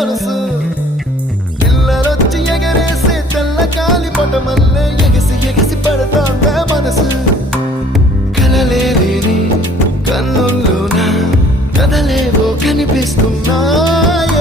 మనసు పిల్లలొచ్చి ఎగరేసే తెల్ల కాలి పటమల్లే ఎగిసి ఎగిసి పడతాందా మనసు కలలే లేని కన్నుల్లోన కదలేవో కనిపిస్తున్నాయే